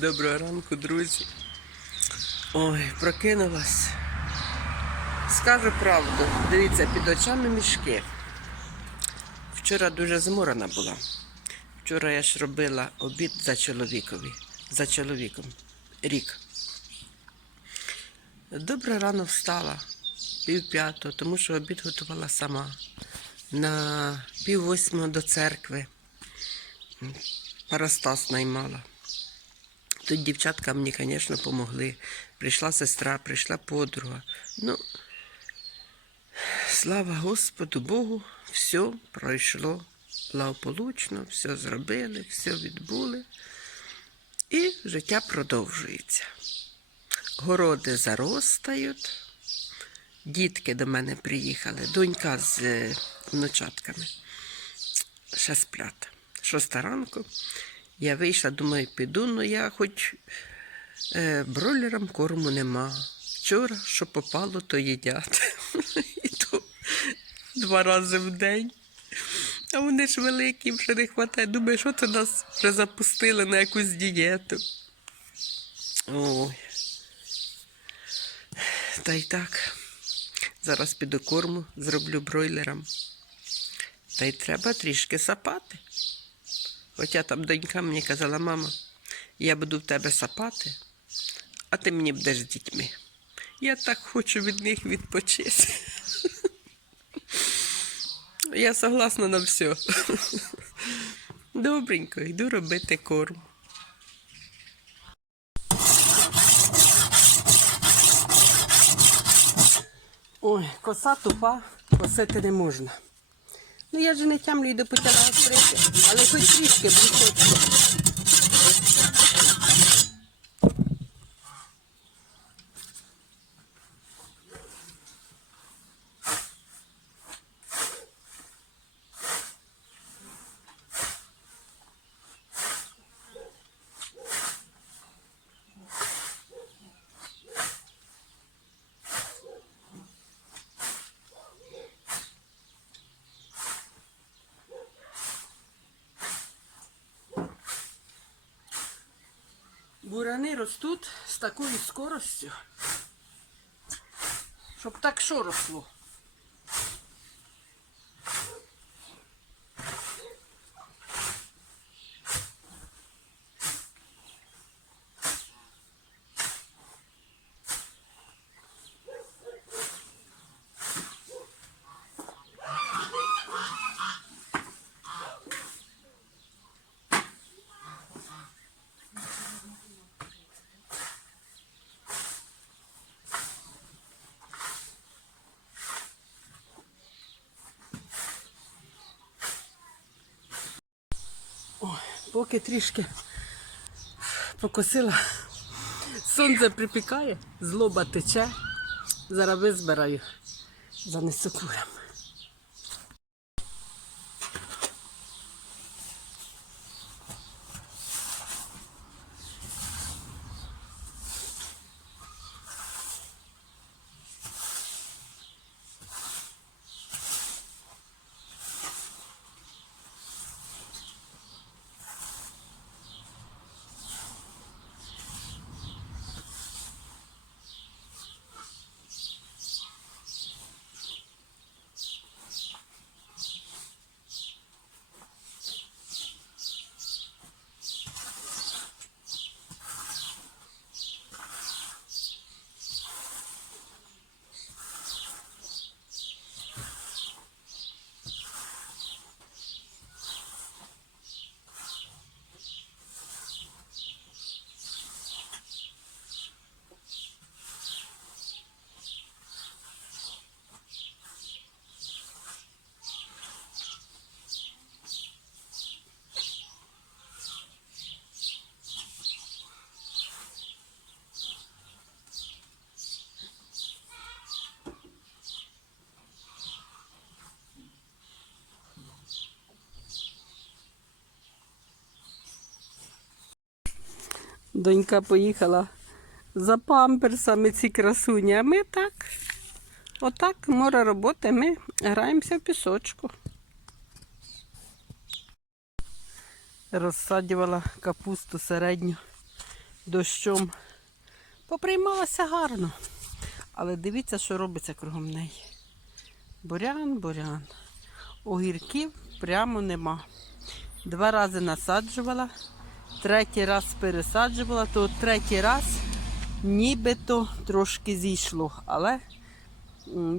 Доброго ранку, друзі. Ой, прокинулась. Скажу правду, дивіться, під очами мішки. Вчора дуже зморена була. Вчора я ж робила обід за чоловікові. За чоловіком. Рік. Добре рано встала, пів п'ятого, тому що обід готувала сама. На пів восьмого до церкви. Парастас наймала. Тут дівчатка мені, звісно, допомогли. Прийшла сестра, прийшла подруга. Ну, слава Господу Богу, все пройшло благополучно, все зробили, все відбули. І життя продовжується. Городи заростають. Дітки до мене приїхали, донька з е, внучатками. Ще сплять. Шоста ранку. Я вийшла, думаю, піду, ну я хоч е, бройлерам корму нема. Вчора, що попало, то їдять. І то два рази в день. А вони ж великі, вже не вистачає. Думаю, що це нас вже запустили на якусь дієту. Ой. Та й так. Зараз піду корму, зроблю бройлерам. Та й треба трішки сапати. Хоча там донька мені казала, мама, я буду в тебе сапати, а ти мені будеш з дітьми. Я так хочу від них відпочити. Я согласна на все. Добренько, йду робити корм. Ой, коса тупа, косити не можна. Ну я ж не тямлю і до почала прийти, але хоч трішки брусочку. Бурани ростуть з такою скоростю, щоб так що росло. Поки трішки покосила, сонце припікає, злоба тече. Зараз визбираю, занесу курям. Донька поїхала за памперсами ці красуні, а ми так, отак, море роботи, ми граємося в пісочку. Розсадювала капусту середню дощом. Поприймалася гарно. Але дивіться, що робиться кругом неї. Бурян, бурян. Огірків прямо нема. Два рази насаджувала, третій раз пересаджувала, то третій раз нібито трошки зійшло. Але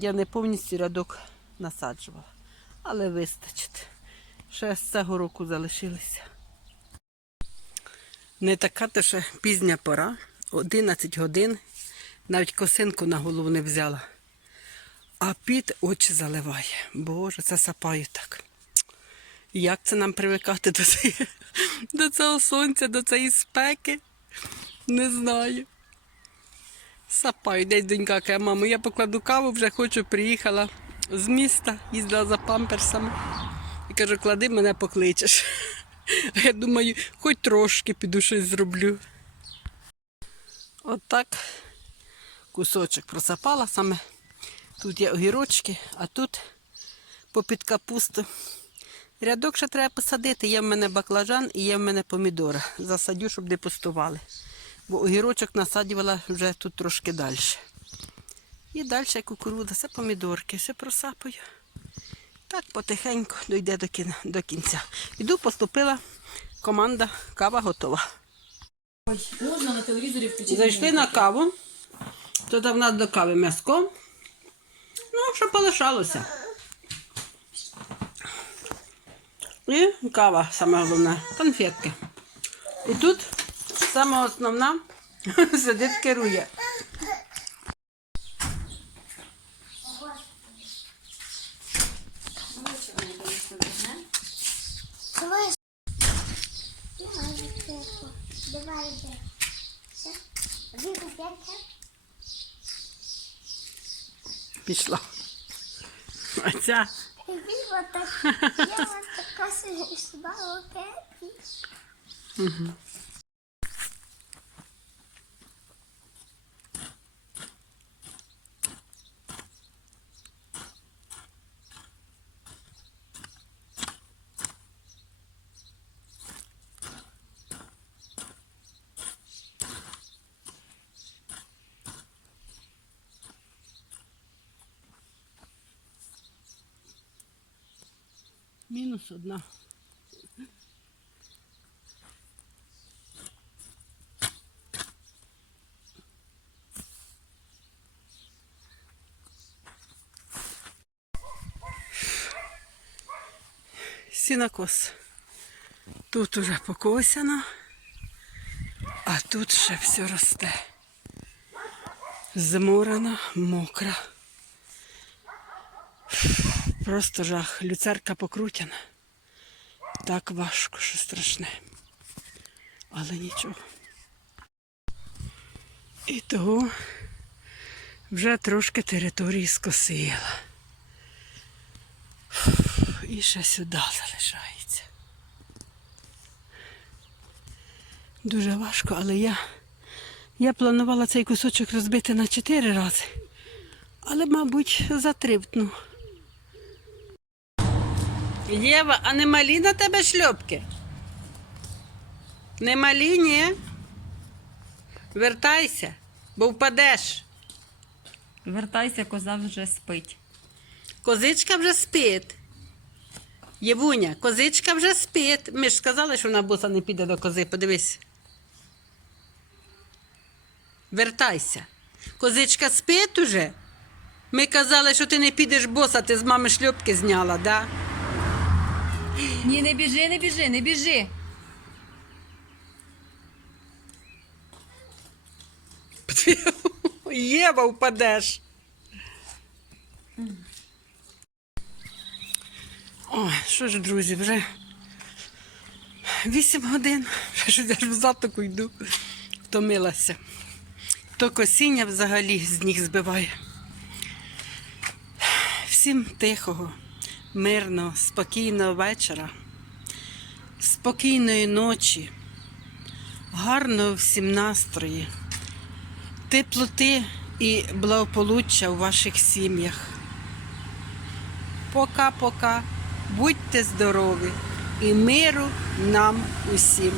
я не повністю рядок насаджувала. Але вистачить. Ще з цього року залишилися. Не така то ще пізня пора, 11 годин, навіть косинку на голову не взяла. А під очі заливає. Боже, це сапаю так. Як це нам привикати до, цієї, до цього сонця, до цієї спеки? Не знаю. Сапаю, десь донька каже, мамо, я покладу каву, вже хочу, приїхала з міста, їздила за памперсами. І кажу, клади мене покличеш. А я думаю, хоч трошки піду щось зроблю. Отак кусочок просапала саме. Тут є огірочки, а тут попід капусту. Рядок ще треба посадити. Є в мене баклажан і є в мене помідори. Засадю, щоб не пустували. Бо огірочок насаджувала вже тут трошки далі. І далі кукурудза, це помідорки, все просапаю. Так потихеньку дійде до, кін... до кінця. Іду, поступила команда, кава готова. Ой, можна на телевізорі включити. Зайшли на каву. Тут в нас до кави м'яско. Ну, що полишалося. І кава, саме головне, конфетки. І тут саме основна сидить керує. Пішла. А ця І він вот так. Я вот мінус одна. Сінокос. Тут уже покосяно, а тут ще все росте. Зморена, мокра. Просто жах. Люцерка покрутяна. Так важко, що страшне. Але нічого. І того вже трошки території скосила. І ще сюди залишається. Дуже важко, але я, я планувала цей кусочок розбити на чотири рази. Але, мабуть, затривтну. Єва, а не малі на тебе шльопки? Не малі, ні? Вертайся, бо впадеш. Вертайся, коза вже спить. Козичка вже спить. Євуня, козичка вже спить. Ми ж сказали, що вона боса не піде до кози, подивись. Вертайся. Козичка спить уже. Ми казали, що ти не підеш боса, ти з мами шльопки зняла, да? Ні, не біжи, не біжи, не біжи. Єва впадеш. Ой, що ж, друзі, вже 8 годин, вже в затоку йду, втомилася. То косіння взагалі з ніг збиває. Всім тихого, мирного, спокійного вечора, спокійної ночі, гарного всім настрої теплоти і благополуччя у ваших сім'ях. Пока-пока. Будьте здорові і миру нам усім.